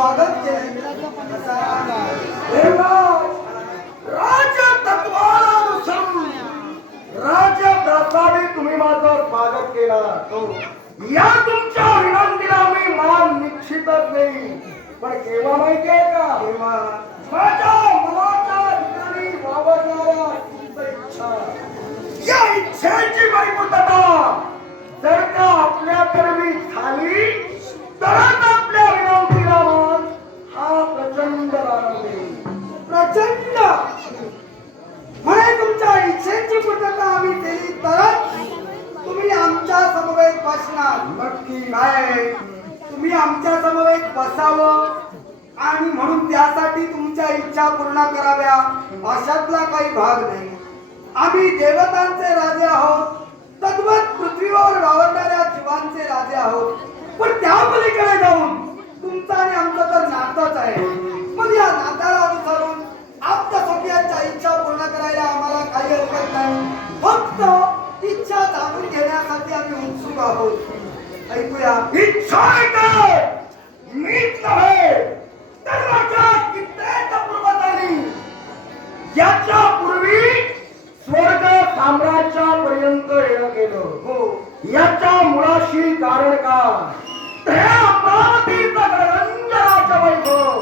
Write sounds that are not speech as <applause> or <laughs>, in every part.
स्वागत केलं तुम्ही माझं स्वागत केला. या तुमच्या विनंतीला मी मान निश्चितच नाही पण केव्हा माहितीये का? तेव्हा माझ्या मनाच्या ठिकाणी वावरणाऱ्या इच्छा. या इच्छेची परिपूर्तता जर का आपल्या कर्मी झाली तरच आपल्या पूर्ण कराव्या. अशातला काही भाग नाही. आम्ही देवतांचे राजे आहोत. तद्वत पृथ्वीवर वावरणाऱ्या जीवांचे राजे आहोत. पण त्या पलीकडे जाऊन तुमचं आणि आमचं तर नाताच आहे. मग या नात्याला अनुसरून आपल्या सगळ्यांच्या इच्छा पूर्ण करायला आम्हाला काही हरकत नाही. फक्त इच्छा जाणून घेण्यासाठी आम्ही उत्सुक आहोत. ऐकूया. इच्छा मुळाशी कारण का तर अमरावतीचं गडगंजनाचं वैभव.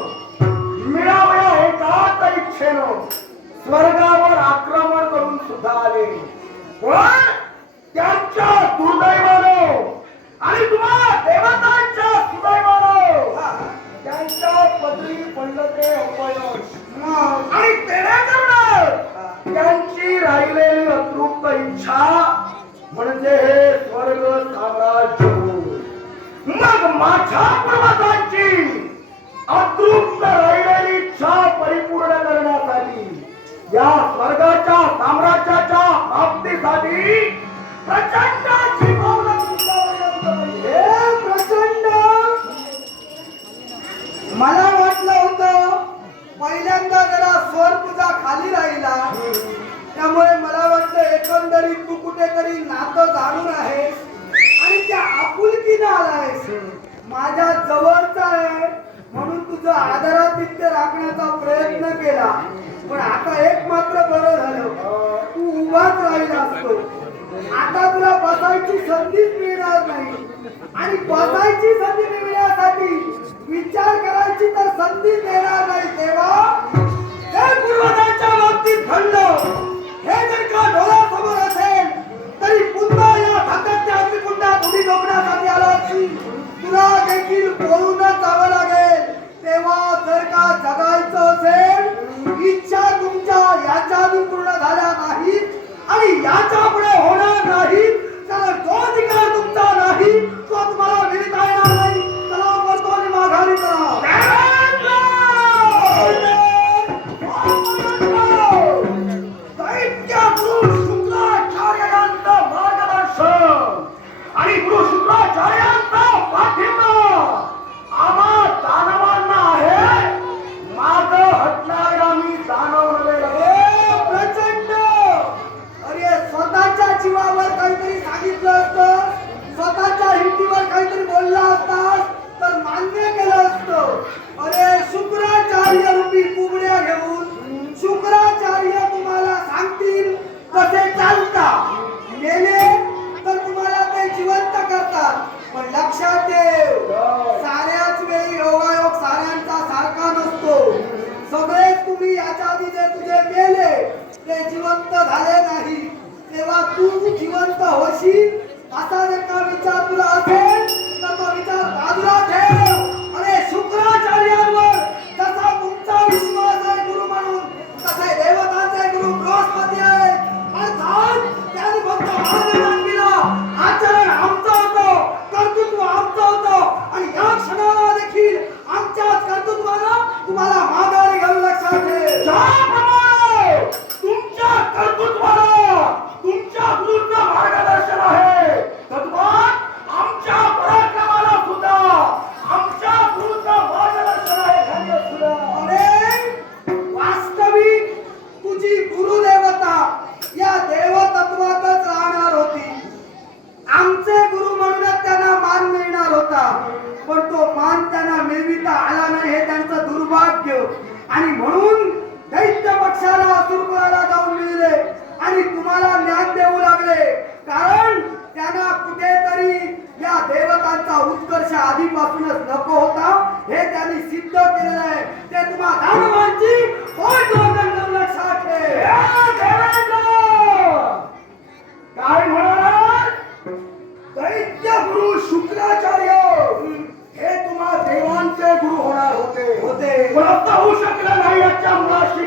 मिळावया एकाच इच्छेनं स्वर्गावर आक्रमण करून सुद्धा आले. पण त्यांच्या दुर्दैवानं आणि तुम्हा देवतांच्या सुदैवानं. त्यांच्या पदरी पडलं ते अपयश. आणि त्यांची राहिलेली अतृप्त इच्छा म्हणजे हे स्वर्ग साम्राज्य मग माझ्या प्रवासांची अतृप्त राहिलेली इच्छा परिपूर्ण करण्यासाठी या स्वर्गाच्या साम्राज्याच्या प्राप्तीसाठी प्रचंड पावलं संधी देणार नाही तेव्हा हे पूर्वजांच्या बाबतीत खंड हे जर का डोळ्यासमोर असेल तरी पुन्हा या धाकाच्या अग्निकुंडात उडी डोबण्यासाठी आला असशील. तुला देखील बोलूनच जावं लागेल तेव्हा जर का जगायचं असेल इच्छा तुमच्या याच्या पूर्ण झाल्या नाहीत आणि याच्यापुढे होणार नाही तेव्हा तू जिवंत होशील आणि म्हणून दैत्य पक्षाला असुरकुळाला जाऊन मिळले आणि तुम्हाला ज्ञान देऊ लागले. कारण त्यांना कुठेतरी या देवतांचा उत्कर्ष आधीपासूनच नको होता. हे त्यांनी सिद्ध केलेलं आहे. ते तुम्हाला तुम्हा दानवांची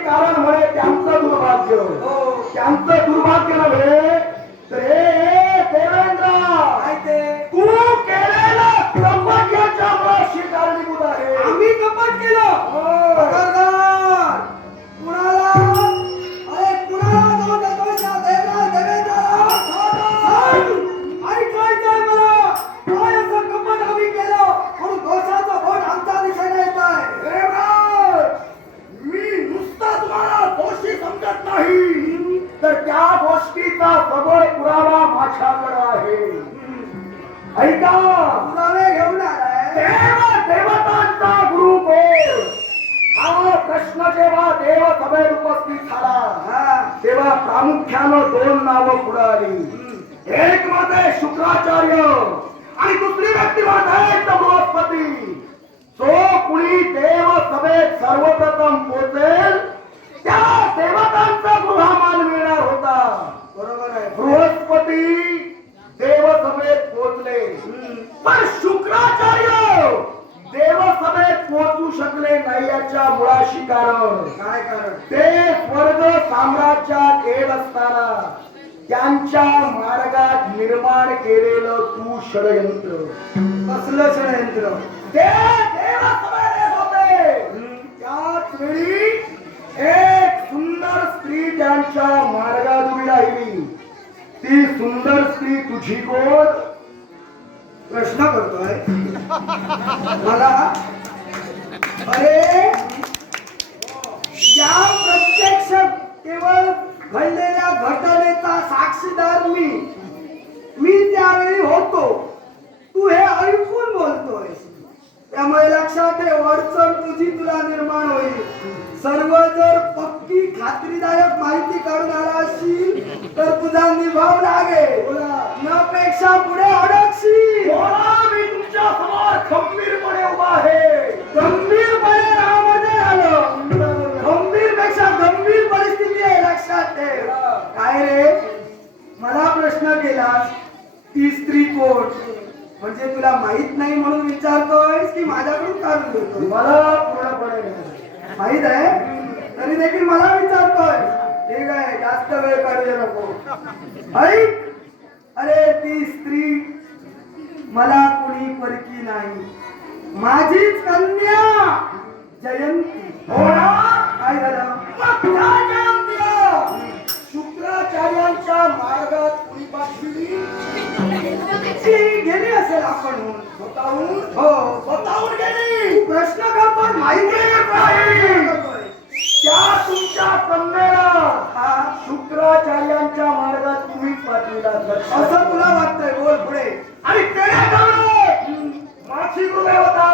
कारण म्हणे त्यांचं दुर्भाग्य हो. त्यांचं दुर्भाग्य नव्हे माझ्याकडे आहे. ऐका. पुरावे घेऊन देव देवतांचा गुरु कोण हा प्रश्न जेव्हा देव सभेत उपस्थित झाला हा. तेव्हा प्रामुख्यानं दोन नावं पुढे आली. एक मध्ये शुक्राचार्य आणि दुसरी व्यक्ती मध्ये बृहस्पती. जो कुणी देव सभेत सर्वप्रथम पोचेल त्या देवतांचा गृहमान मिळणार होता. बरोबर आहे. बृहस्पती देवसभेत पोचले पण शुक्राचार्य देवसभेत पोहोचू शकले नाही याच्या मुळाशी कारण. काय कारण? ते स्वर्ग साम्राज्यात येत असताना त्यांच्या मार्गात निर्माण केलेलं तू षडयंत्र. कसलं षडयंत्र? ते देवसभेत होते. त्याच वेळी एक सुंदर स्त्री त्यांच्या मार्गात ती सुंदर स्त्री तुझी कोण? प्रश्न करतोय. <laughs> मला अरे! काय रे? मला प्रश्न केलास ती स्त्री कोण? म्हणजे तुला माहीत नाही म्हणून विचारतोय की माझ्याकडून काढून घेतोय मला पूर्णपणे. माहीत आहे? तरी देखील मला विचारतोय ठीक आहे जास्त वेळ काढू नको. ऐक अरे ती स्त्री मला कुणी परकी नाही. माझीच कन्या! जयंती. हो? काय झालं? शुक्राचार्यांच्या मार्गात कुणी पाठविली? ती गेली असेल आपण स्वतःहून? हो स्वतःहून गेली. प्रश्न करतोय माहिती त्या तुमच्या कन्याला. हा शुक्राचार्यांच्या मार्गात तुम्ही पाठविला असं तुला वाटतंय? बोल पुढे. आणि त्याच्यामुळे माझी होता.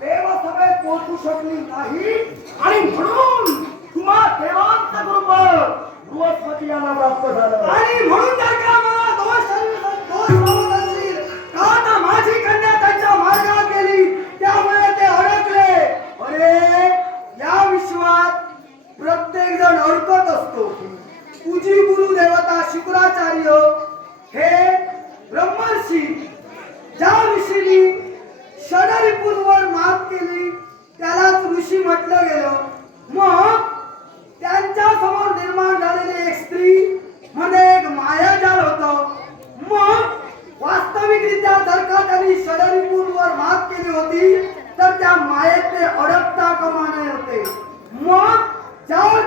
देवसभेत पोहोचू शकली नाही. आणि म्हणून तुम्हा देवांचं कृप बृहस्पती यांना प्राप्त झालं. आणि म्हणून जर का मला दोष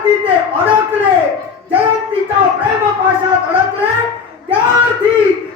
ज्यावरती ते अडकले. जयंतीच्या प्रेमपाशात अडकले. त्यावरती ते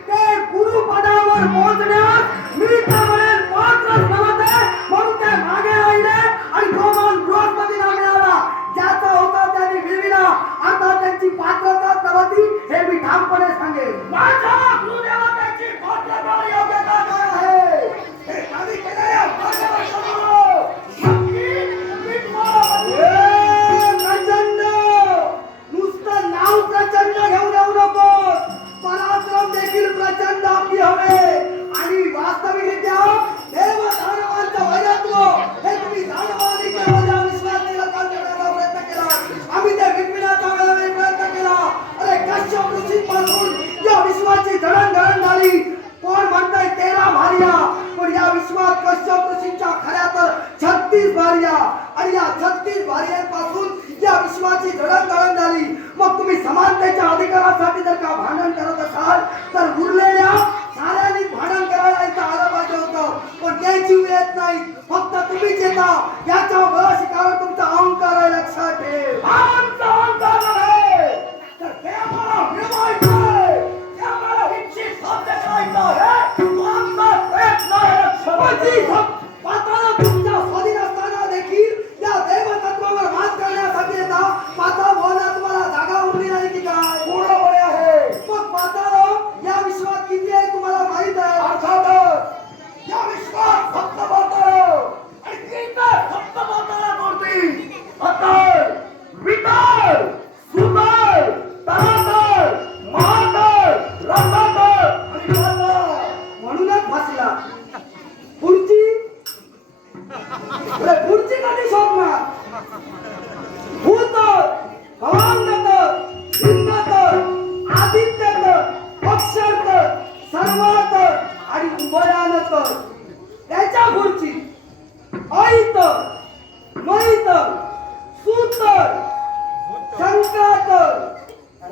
शंकातल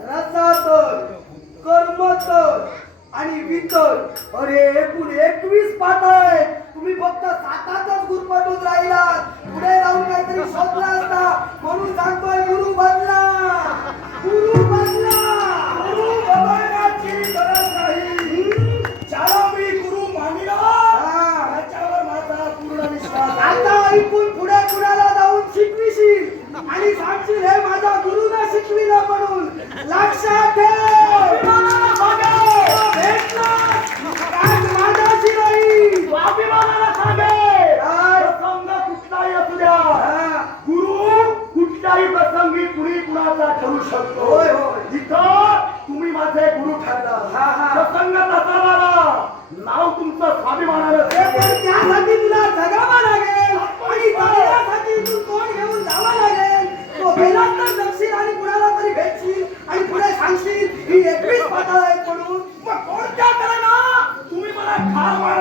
रसातल कर्मतल आणि वितल अरे एकूण एकवीस पातळ आहेत तुम्ही फक्त सातातच गुरपटून राहिलात पुढे राहून काहीतरी शोधला असता म्हणून सांगतोय गुरु बनला गुरु हे माझा गुरु ना शिकविला म्हणून. लक्षात ठेव. power.